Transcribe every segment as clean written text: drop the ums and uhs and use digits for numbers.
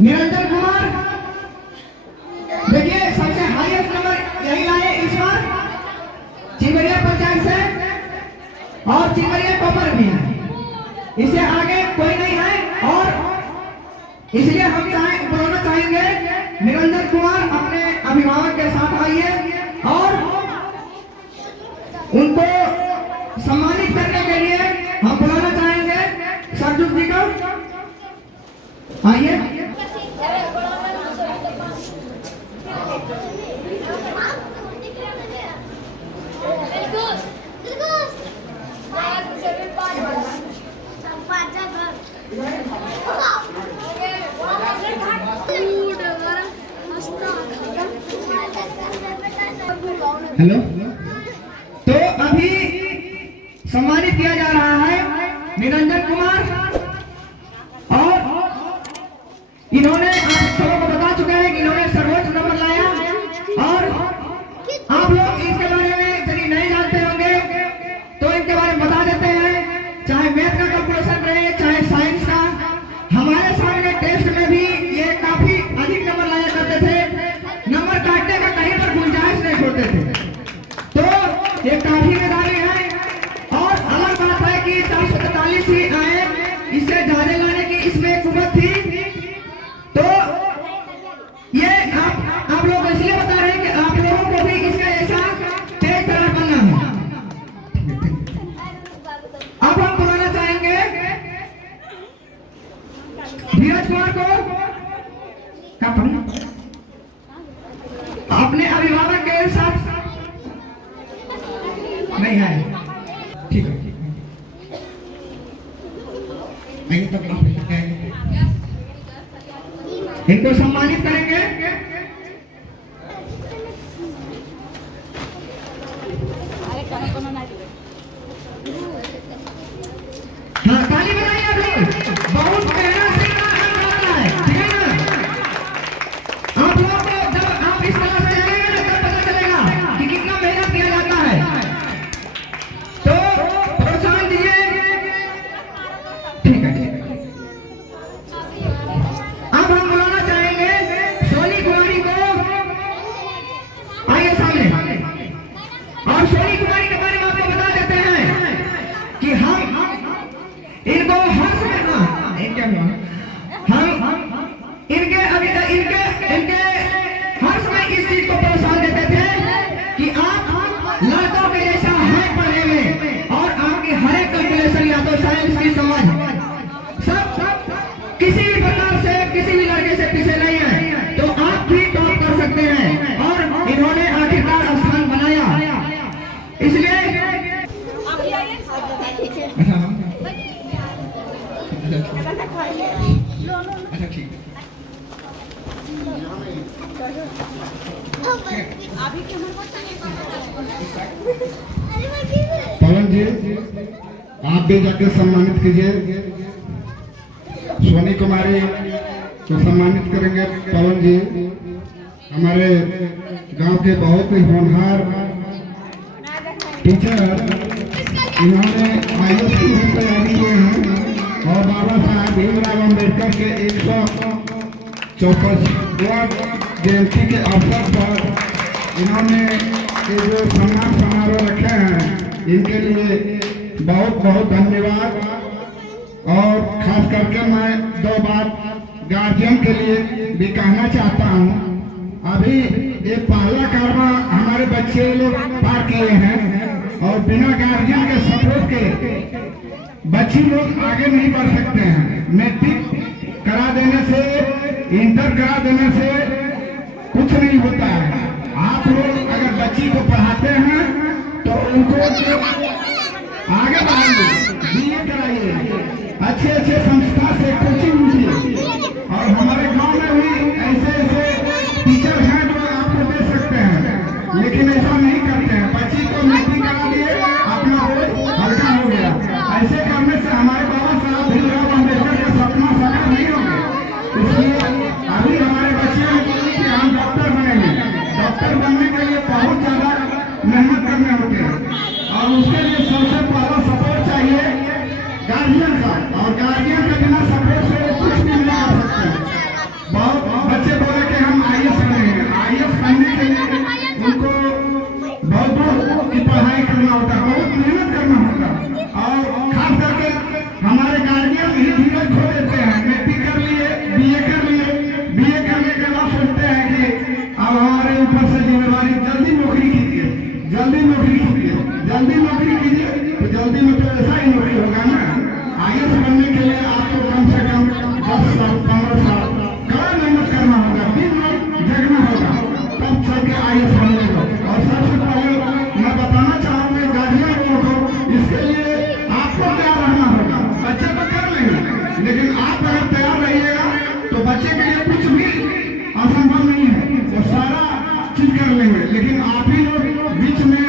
निरंजन कुमार, देखिए सबसे highest number यही लाए इस बार चिमरिया पंचायत से, और चिमरिया टॉपर भी है, इससे आगे कोई नहीं है। और इसलिए हम बुलाना चाहेंगे निरंजन कुमार अपने अभिभावक के साथ आइए और उनको सम्मानित करने के लिए हम बुलाना चाहेंगे सरजुग जी को। आइए। हेलो, तो अभी सम्मानित किया जा रहा है निरंजन कुमार, और इन्होंने आप सबों को बता चुके हैं कि इन्होंने सर्वोच्च नंबर लाया। और आप लोग इसके बारे में यदि नहीं जानते होंगे तो इनके बारे में बता देते हैं। चाहे मैथ का कैलकुलेशन रहे चाहे साइंस का, हमारे सामने टेस्ट में भी ये काफी अधिक नंबर लाया करते थे, नंबर काटने का कहीं पर गुंजाइश नहीं छोड़ते थे। तो ये काफी मेधावी है, और अलग बात है कि 443 ही आए, इससे ज्यादा लाने की इसमें कुवत थी। तो ये आप लोग इसलिए बता रहे हैं कि आप लोगों को भी इसका ऐसा तेज तरह बनना है। अब हम बुलाना चाहेंगे धीरज कुमार को, अपने अभिभावक के साथ नहीं है। ठीक है, इनको सम्मानित करेंगे। हाँ, ताली बजाइए आप लोग, बहुत मेहनत से काम करना है, ठीक है ना। आप लोग को जब आप इस तरह से जाएंगे ना तब पता चलेगा कि कितना मेहनत किया जाता है। तो प्रोत्साहन दीजिए। ठीक है, ठीक है। अब हम बुलाना चाहेंगे सोनी कुमारी को, आइए सामने। और सोनी कुमारी के बारे में आपको बता देते हैं कि हम इनको हर समय हम इनके अभी तक इनके हर समय इस चीज को प्रोत्साहन देते थे कि आप लड़कों के जैसा है पढ़ने में, और आपकी हर एक कैलकुलेशन या तो साइंस की समझ सब किसी भी प्रकार से किसी भी लड़के से पीछे नहीं है, तो आप भी टॉप कर सकते हैं। और इन्होंने आखिरकार स्थान बनाया, इसलिए अच्छा ठीक है। पवन जी, आप भी जाके सम्मानित कीजिए। सोनी कुमारी को सम्मानित करेंगे। पवन जी हमारे गांव के बहुत ही होनहार टीचर, इन्होंने IAS की भी तैयारी की है, और बाबा साहब भीमराव अम्बेडकर के 164वां जयंती के अवसर पर इन्होंने ये जो सम्मान समारोह रखे हैं, इनके लिए बहुत बहुत धन्यवाद। और खास करके मैं दो बात गार्जियन के लिए भी कहना चाहता हूँ। अभी ये पहला कारवा हमारे बच्चे लोग पार किए हैं, और बिना गार्जियन के सपोर्ट के बच्ची लोग आगे नहीं बढ़ सकते हैं। मैट्रिक करा देने से, इंटर करा देने से कुछ नहीं होता है। आप लोग अगर बच्ची को पढ़ाते हैं तो उनको आगे बढ़ाइए, BA कराइए, अच्छे अच्छे संस्था से कोचिंग लीजिए। और हमारे गांव में भी ऐसे ऐसे टीचर हैं जो आपको दे सकते हैं, लेकिन ऐसा नहीं करते हैं। बच्ची को मैट्रिक करा दिए, अपना बोझ हल्का हो गया। ऐसे करने से हमारे बाबा साहब भीमराव अम्बेडकर का सपना साकार नहीं होगा। इसलिए अभी हमारे बच्चे कि हम डॉक्टर बनेंगे, डॉक्टर बनने के लिए बहुत ज्यादा मेहनत करने होते हैं, और उसके लिए सबसे पहला सपोर्ट चाहिए गार्जियन का, और गार्जियन के बिना सपोर्ट से कुछ भी नहीं कर सकते। करना होता है, बहुत मेहनत करना होता है। और खास करके हमारे गार्जियन ही धीरज खो देते हैं। मैट्रिक कर लिए, बीए कर लिए, बीए करने के बाद सोचते हैं कि अब हमारे ऊपर से जिम्मेदारी, जल्दी नौकरी कीजिए, जल्दी नौकरी कीजिए, जल्दी नौकरी कीजिए, तो जल्दी में तो ऐसा ही नौकरी होगा ना। आईएएस बनने के लिए आपको कम से कम 10 साल 15 साल कड़ा मेहनत करना होगा, दिन रात जगना होगा, तब चल के आईएएस बनेगा। और सबसे पहले मैं बताना चाहूँगा गार्जियन लोगों को, इसके लिए आपको तैयार रहना होगा। बच्चे तो कर लेंगे, लेकिन आप अगर तैयार रहिएगा तो बच्चे के लिए कुछ भी असंभव नहीं है, वो सारा चीज कर लेंगे। लेकिन आप ही लोग बीच में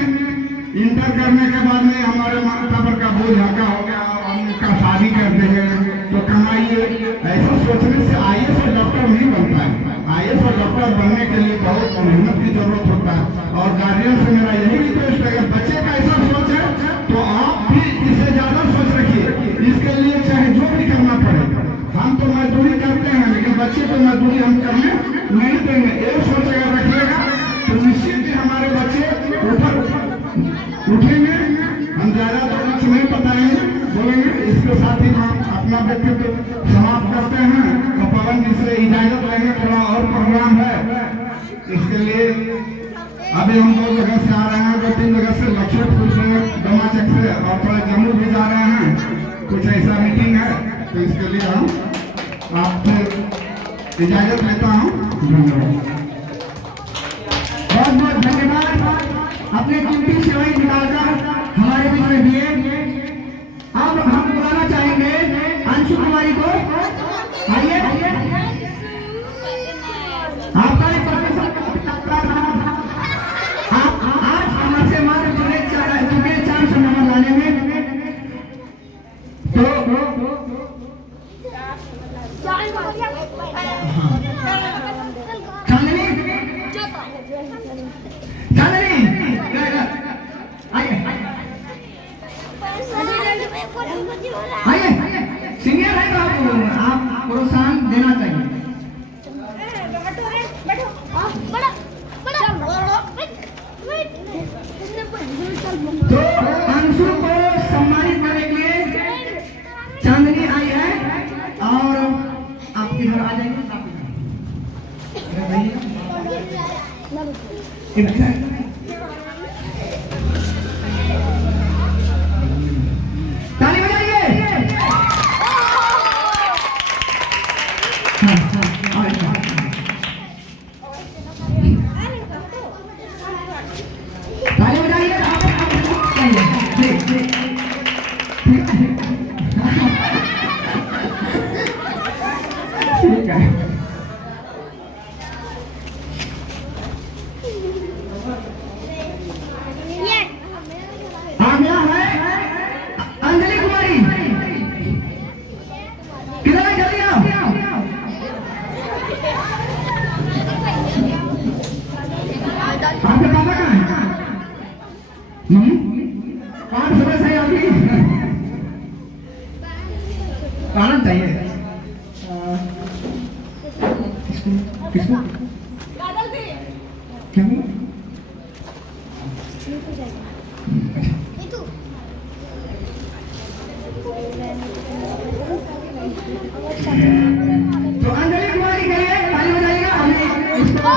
इंटर करने के बाद में हमारे माता पर का बोझ हल्का हो गया, उनका शादी कर देंगे तो कमाइए, ऐसा सोचने से आईएएस और डॉक्टर नहीं बनता है। आईएएस और डॉक्टर बनने के लिए बहुत मेहनत की जरूरत होता है। और गार्जियन से मेरा यही रिक्वेस्ट है, बच्चे का ऐसा सोच है तो आप भी इससे ज्यादा सोच रखिए, इसके लिए चाहे जो भी करना पड़े। हम तो मजदूरी करते हैं, लेकिन बच्चे को मजदूरी हम करने नहीं देंगे। ये सोच अगर रखिएगा तो निश्चित ही हमारे बच्चे ऊपर उठेंगे। हम ज्यादा तो कुछ नहीं बताएंगे, बोलेंगे। इसके साथ ही हम अपना व्यक्तित्व समाप्त करते हैं। और पवन जी से इजाजत लेंगे, थोड़ा और प्रोग्राम है, इसके लिए अभी हम 2 जगह से आ रहे हैं, 2-3 जगह से, लक्ष्मणपुर से, दमाचक से, और थोड़ा जम्मू भी जा रहे हैं। कुछ ऐसा मीटिंग है, तो इसके लिए हम आपसे इजाजत लेता हूँ। धन्यवाद, बहुत बहुत धन्यवाद। अपने कीमती सेवाएं निकालकर हमारे बीच में दिए। अब हम बुलाना चाहेंगे अंशु कुमारी को। आइए, आपका भी आप आज हमसे मात्र जुड़े 400 नंबर लाने में, तो चांदनी आइए, सीनियर है तो आप प्रोत्साहन देना चाहिए। तो अंशु को सम्मानित करने के लिए चांदनी आई है, और आप इधर आ जाएंगे। ताली बजाइए। ताली बजाइए। ठीक है। आज्ञा है अंजलि कुमारी, किधर है? जल्दी आओ। आपके पापा कहाँ हैं? कौन सुबह से आपकी आनंद चाहिए? किसको किसको क्या हुआ? तो अंजलि कुमारी के लिए ताली बजाइएगा। हमें इसको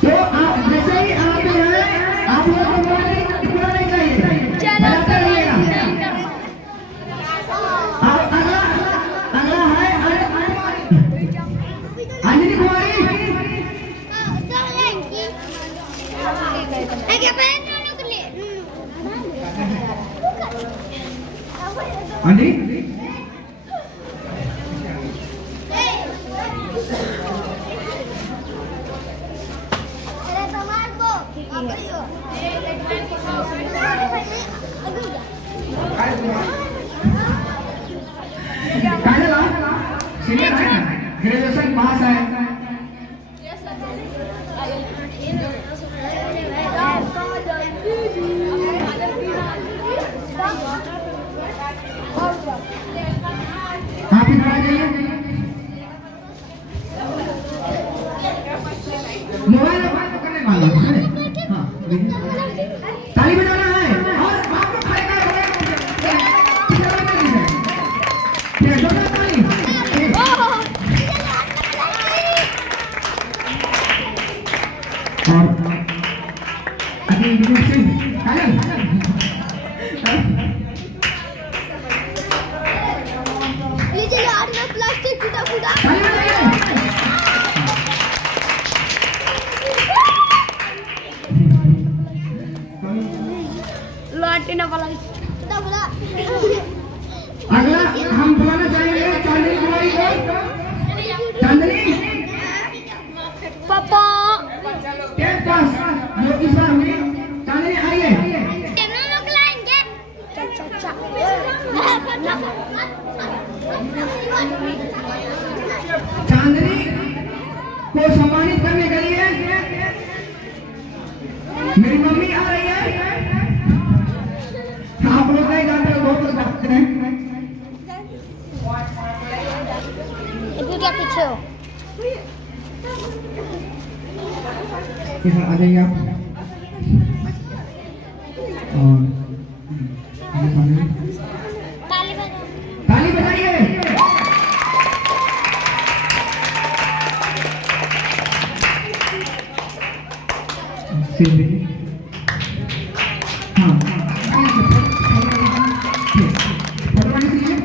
तो आप जैसे ही आप हैं, आप लोगों को पूरा नहीं चाहिए, बजाते रहिएगा। अब अगला है अंजलि कुमारी। अंजलि Ayo, अगला हम बुलाना चाहेंगे चांदनी कुमारी को। चांदनी पापा 10th पास जो इस बार हुई। चांदनी आइए। चांदनी को सम्मानित करने के लिए मेरी मम्मी आ रही है। आप लोग नहीं जानते हो, बहुत लोग जानते हैं। क्या पीछे हो? इधर आ जाइए आप। और ताली बजाओ। ताली बजाइए। सिर भी। हाँ फोटो लीजिए।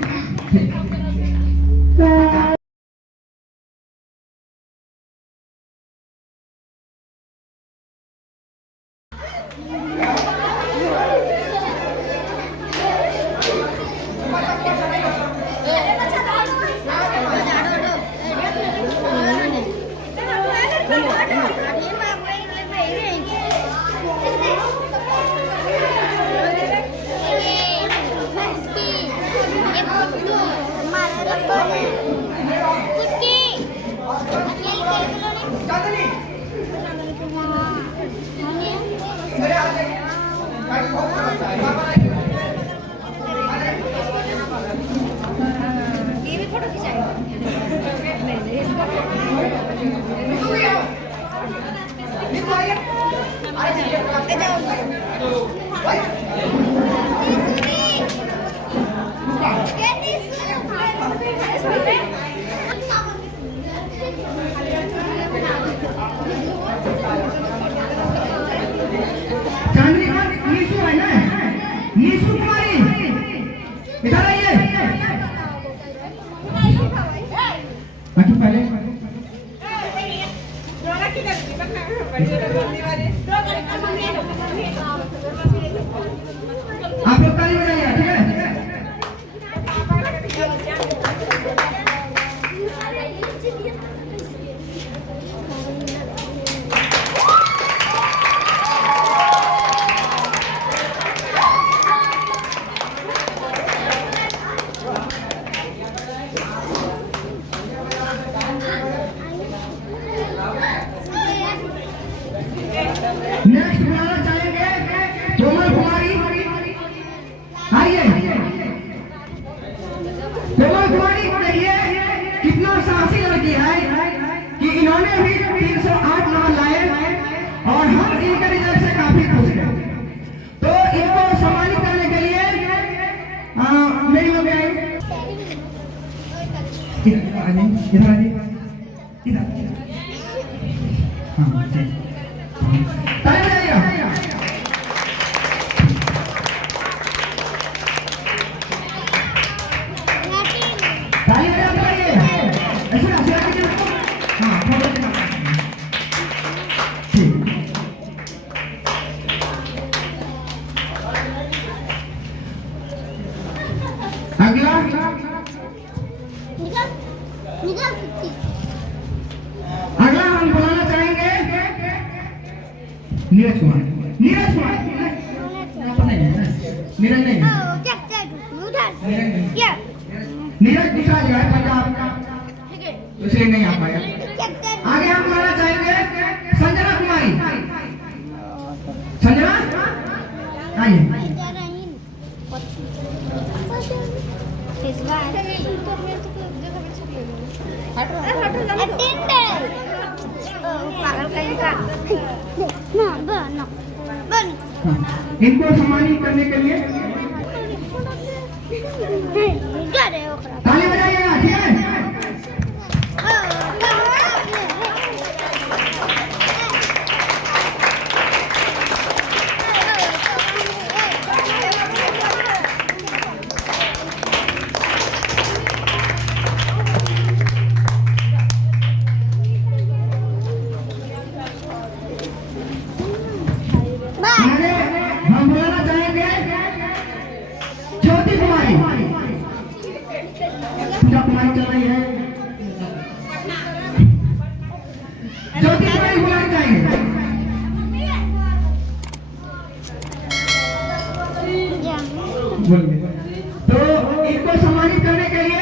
चांदनी का नीसू है ना, नीसू कुमारी इधर आइए। बाकी पहले आप लोग ताली बजाइए, ठीक है। नेक्स्ट बुलाना चाहेंगे कोमल कुमारी। आइए कोमल कुमारी को देखिए कितना साहसी लड़की है कि इन्होंने भी 308 नंबर लाए और हम इनके रिजल्ट से काफी खुश हैं। तो इनको सम्मानित करने के लिए मेरी लोग आए। इधर आ जाइए, इधर आ जाइए, इधर। हाँ ठीक। ताली बजाइए। ताली बजाइए। ऐसे आशीर्वाद कीजिए उसको। हाँ फोटो दिखा। ठीक। अगला अगला हम बुलाना चाहेंगे नीरज कुमार। नीरज कुमार नहीं है ना? नीरज नहीं है। नीरज दूसरा जो है पंजाब का, इसलिए नहीं आ पाया। आगे हम बुलाना चाहेंगे संजना कुमारी। संजना आइए। इनको सम्मानित करने के लिए ताली बजाइएगा, ठीक है। आगे हम बुलाना चाहेंगे बोलिए। तो इनको सम्मानित करने के लिए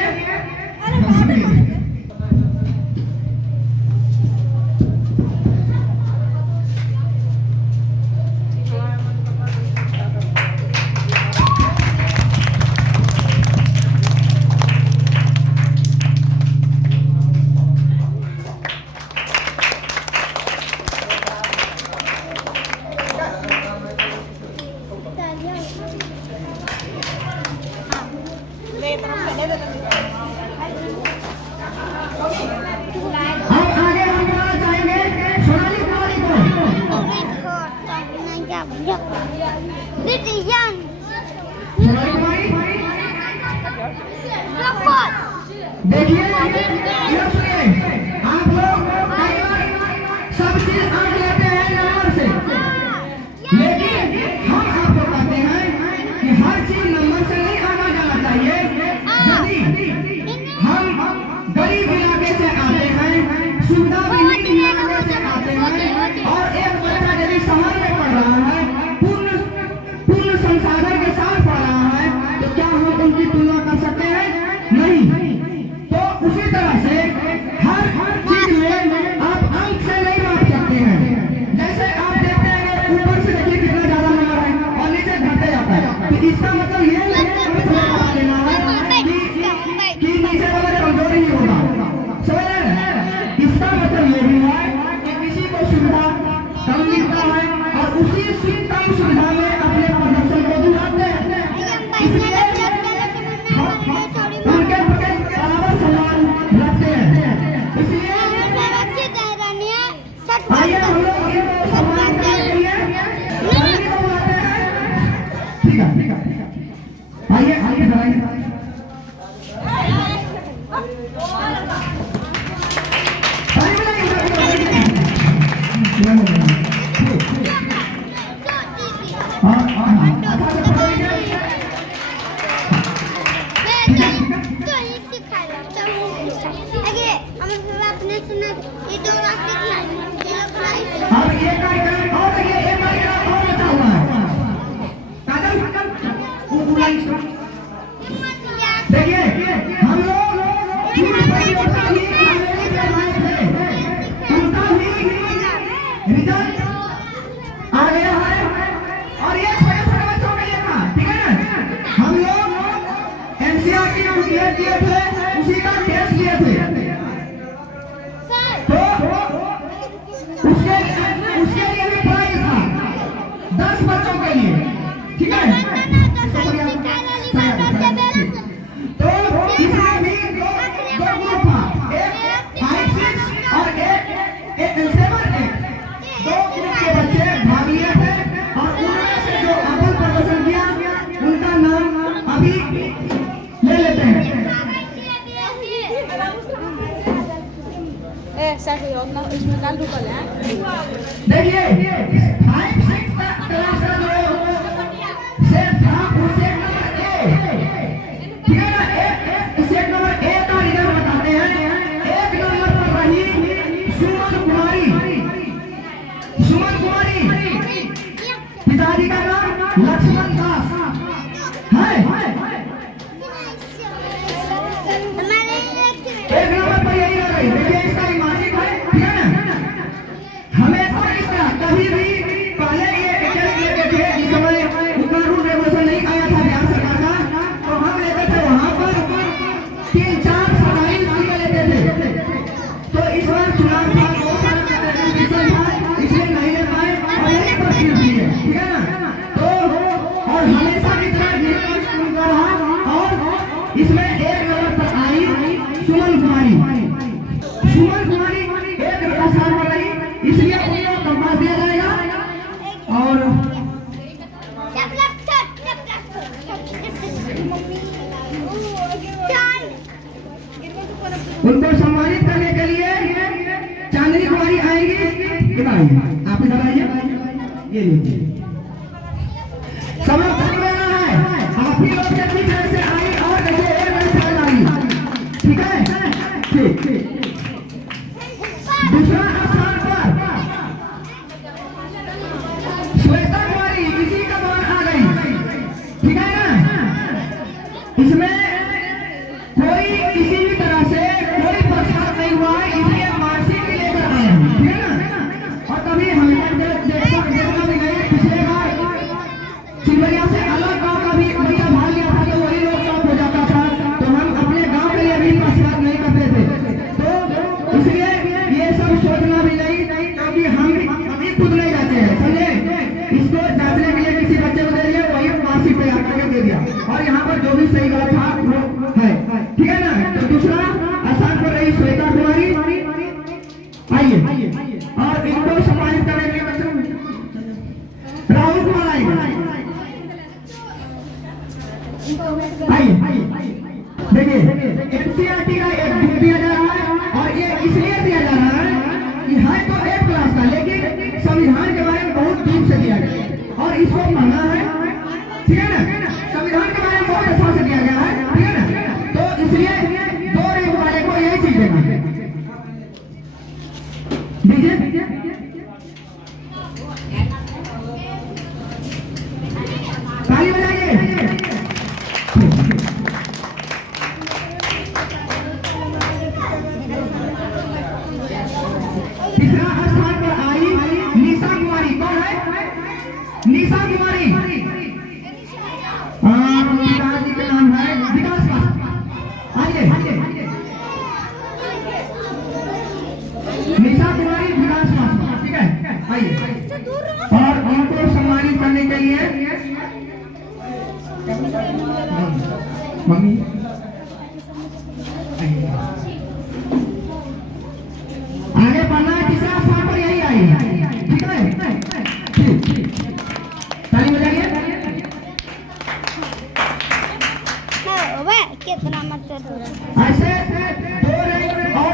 हम आगे हम बुलाना चाहेंगे सोनाली कुमारी को। सोनाली कुमारी देखिए, इधर सुनिए, आप लोग कई बार सब चीज आंक लेते हैं नंबर से, लेकिन हम आपको कहते हैं कि हर चीज नंबर से नहीं आना जाना चाहिए। यदि हम गरीब इलाके से आते हैं, सुविधा विहीन इलाके से आते हैं, और एक बच्चा यदि शहर में पढ़ रहा है, पूर्ण संसाधन के साथ पढ़ रहा है, तो क्या हम उनकी तुलना कर सकते हैं? नहीं। तो उसी तरह से हर चीज में आप अंक से नहीं माप सकते हैं। जैसे आप देखते हैं कि ऊपर से देखिए कितना ज्यादा नंबर है और नीचे घटते जाता है, तो इसका मतलब ये नहीं है हमें समझ लेना है कि नीचे वाला कमजोर ही होगा। समझ रहे हैं? इसका मतलब ये भी है कि किसी को सुविधा कम मिलता है और उसी कम सुविधा में अपने प्रदर्शन को दिखाते हैं, इसलिए उनके प्रति बराबर सम्मान रखते हैं। इसलिए आइए हम लोग इनको सम्मान करने के लिए सभी को बुलाते हैं। ठीक है, ठीक है, ठीक है। आइए आइए आइए। अब ये कार्यक्रम और ये कार्यक्रम और बचा हुआ है। काजल देखिए, हम लोग उनका भी रिजल्ट आ गया है और ये छोटे छोटे बच्चों के लिए था। ठीक है ना? हम लोग एनसीईआरटी में क्लियर किए थे, उसी का टेस्ट लिए थे, तो उसके लिए भी प्राइज था 10 बच्चों के लिए। ठीक है? तो इसमें भी दो ग्रुप था, एक 5, 6 और एक 7, 8। दो ग्रुप के बच्चे भाग लिए थे और उनमें से जो अव्वल प्रदर्शन किया उनका नाम अभी ले लेते हैं। इसमें कल रुकल है। देखिए, 5, 6 क्लास का जो सेट था वो सेट नंबर ए। ठीक है ना? सेट नंबर ए का रिजल्ट बताते हैं। 1 नंबर पर रही सुमन कुमारी। पिताजी का नाम लक्ष्मण दास है। 1 नंबर पर यही रह गई। देखिए, इसका मासिक है। ठीक है ना? हमेशा इस तरह कभी भी पहले ये लेते थे, इस समय उतना रूल रेगुलेशन नहीं आया था बिहार सरकार का, तो हम लेते थे वहाँ पर 3-4 सरकारी स्कूल लेते थे। तो इस बार चुनाव था, बहुत सारा कंपटीशन था, इसलिए नहीं ले पाए और यही पर सीट दी है। ठीक है ना? तो और हमेशा की तरह ये स्कूल का रहा और इसमें 1 नंबर पर आई सुमन कुमारी। सुमन कुमारी 1 स्थान पर रही, इसलिए उनको कंपास दिया जाएगा और उनको सम्मानित करने के लिए चांदनी कुमारी आएंगी। आप इधर आइए, ये लीजिए। समर्थन लेना है, आप ही लोग के बीच से आई और देखिए 1 स्थान आई। ठीक है? ठीक। दूसरा स्थान पर श्वेता कुमारी, इसी का मान आ गई। ठीक है ना? इसमें कोई किसी भी तरह से कोई पक्षपात नहीं हुआ है, इसलिए मार्कशीट भी लेकर आए हैं, ठीक है ना। और कभी हमें देखना भी नहीं, पिछले बार चिलवरिया से अलग गांव का भी बच्चा भाग लिया था, तो वही लोग चौक हो जाता था, तो हम अपने गांव के लिए भी पक्षपात नहीं करते थे। तो इसलिए ये सब सोचना भी नहीं, क्योंकि हम भी खुद नहीं जाते हैं, समझे। इसको जांचने के लिए किसी बच्चे को दे दिया, वही मार्कशीट तैयार करके दे दिया, और यहाँ पर जो भी सही गलत था वो है, ठीक है ना। तो दूसरा आसान कर रही श्वेता कुमारी, आइए। और इनको सम्मानित करने के लिए बच्चों राहुल कुमार आइए। देखिए एनसीईआरटी का एक बुक दिया जा रहा है, और ये इसलिए दिया जा रहा है कि है तो 8 क्लास का, लेकिन संविधान के बारे में बहुत डीप से दिया गया और इसको पढ़ना है, ठीक है ना। संविधान के बारे में बहुत अच्छा से दिया गया है, ठीक है ना। तो इसलिए 2 रैंक वाले को यही चीज देना है। दीजिए ताली बजाइए। तीसरा स्थान पर आई निशा कुमारी। कौन है? निशा कुमारी। पिताजी का नाम है विकास पास। आइए निशा कुमारी विकास पास, ठीक है, आइए। और उनको सम्मानित करने के लिए मम्मी आगे बढ़ना है। तीसरा स्थान पर यही आई है, ठीक है, ठीक। ताली बजाइए। कितना मत ऐसे 2 रैंक और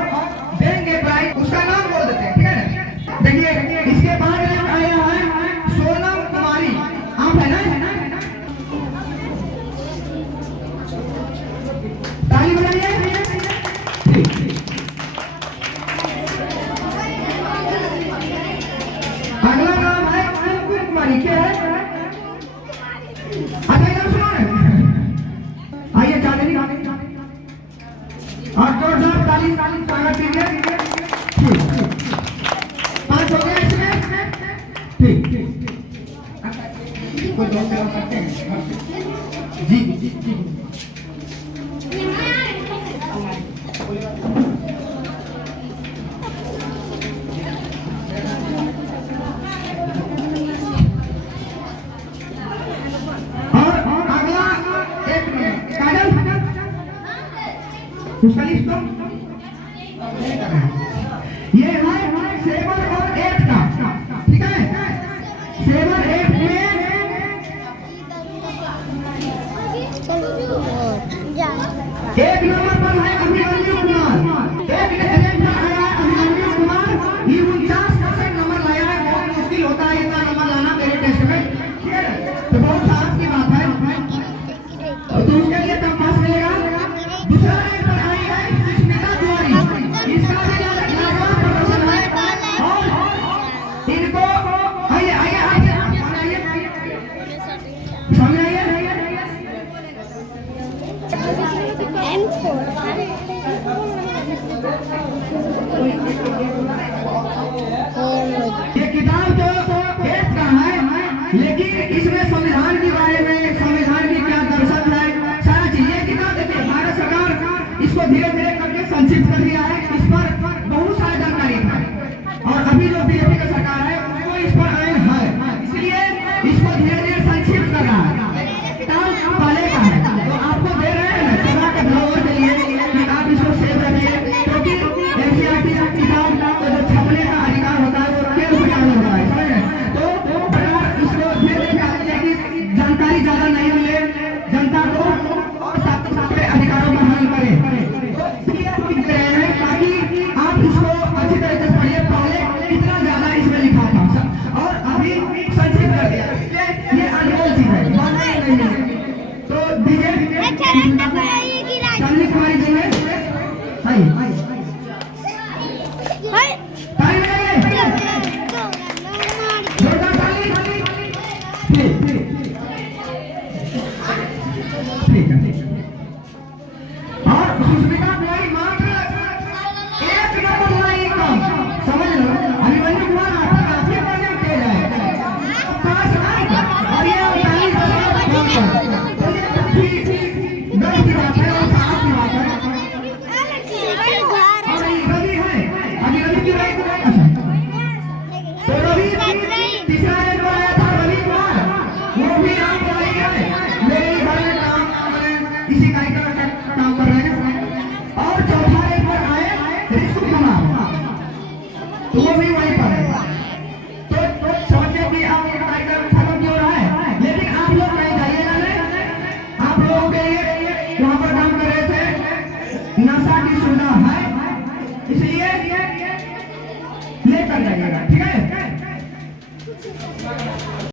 देंगे प्राइज, उसका नाम बोल देते हैं, ठीक है ना। देखिए इसके बाद रैंक आया है सोनम कुमारी, आप है ना, ताली बजाइए, ठीक। अगला नाम है अंकुर कुमारी। क्या है? अच्छा इधर सुनो ना, आइए चांदनी, और जोरदार ताली स्वागत कीजिए। 5 हो गए इसमें, ठीक। कोई दोस्त लोग करते हैं जी। और अगला एक काजल, उसका लिस्ट तो ये है 7 और 8 का, ठीक है। 7 8 में एक नंबर पर है अभिमन्यु कुमार। एक रैंक पर आया है अभिमन्यु कुमार, ये 49% नंबर लाया है। बहुत मुश्किल होता है इतना नंबर लाना मेरे टेस्ट में, ठीक है, तो बहुत साहस की बात है। तो उसके लिए कम पास मिलेगा। दूसरा रैंक पर आई है स्मिता कुमारी, इसका भी लाजवाब प्रदर्शन है। और इनको आइए सामने आइए। ये किताब तो टेस्ट का है, लेकिन इसमें संविधान के बारे में, संविधान की क्या दर्शन है, सारा चीज। ये किताब देखिए भारत सरकार इसको धीरे धीरे करके संक्षिप्त कर दिया है, इस पर बहुत सारी जानकारी था। और अभी जो बीजेपी की सरकार है उनको इस पर आयन है, इसलिए इसको धीरे धीरे संक्षिप्त कर रहा है। किताब पहले का है, तो आपको दे रहे हैं सभा के धरोहर के लिए कि आप इसको सेव रखिए, क्योंकि एनसीईआरटी का किताब का जो छपने का अधिकार होता है वो केंद्र सरकार में होता है, समझ रहे। तो सरकार इसको धीरे धीरे चाहती है कि जानकारी ज्यादा नहीं मिले जनता को, और साथ साथ अधिकारों का हनन करे। इसलिए हम लिख रहे हैं ताकि आप इसको अच्छी तरीके से पढ़िए। पहले इतना ज्यादा इसमें लिखा था और अभी संक्षिप्त कर दिया, इसलिए ये अनमोल चीज है, नहीं है। तो दीजिए चांदनी कुमारी जी में ठीक है। सुष्मिता कोई मात्र एक नंबर लाई कम समझ लो। अभिमन्यु कुमार आपके पास तेज है पास नहीं और ये 39 तो ये गलत की बात है और साफ की बात है। और रवि है अभी रवि की बात तो रवि तीसरा नंबर आया था रवि कुमार वो भी नाम बोले गए मेरे ही घर में काम इसी कार्यक्रम का काम कर रहे हैं। और चौथा नंबर आए ऋषि कुमार तो वो भी